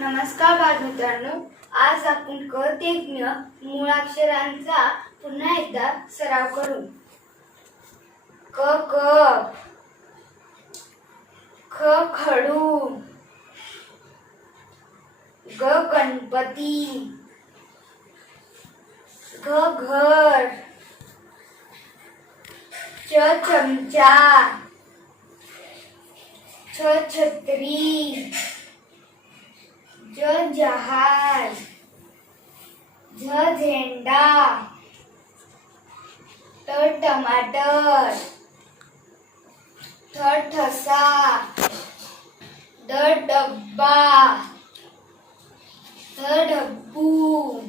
नमस्कार बालमित्रांनो, आज आपण क ते ज्ञ मूळाक्षरांचा पुन्हा एकदा सराव करू. क क, ख खडू, ग गणपती, घ घर, च चमचा, छ छत्री, ज जहाज, झ झेंडा, ट टमाटर, ठ ठसा, ड डब्बा, ध डब्बू,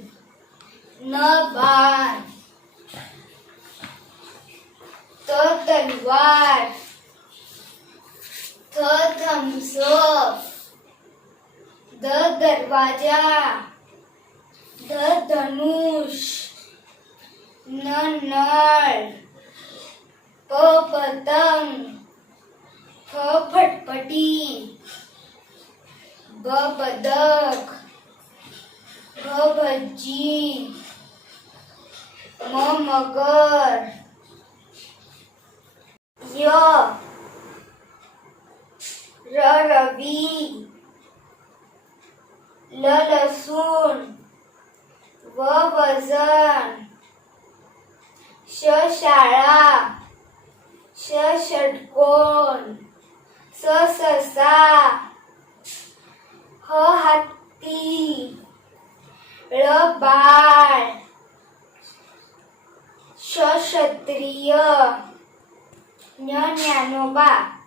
न बाण, त तलवार, थ थम्सअप, द दरवाजा, ध धनुष, न नळ, प पतंग, फ फटफटी, ब बदक, घ भज्जी, म मगर, य र रवी, ल लसूण, व वजन, श शाळा, ष षटकोन, स ससा, ह हत्ती, ळ बाळ, श क्षत्रिय, ज्ञ ज्ञानोबा.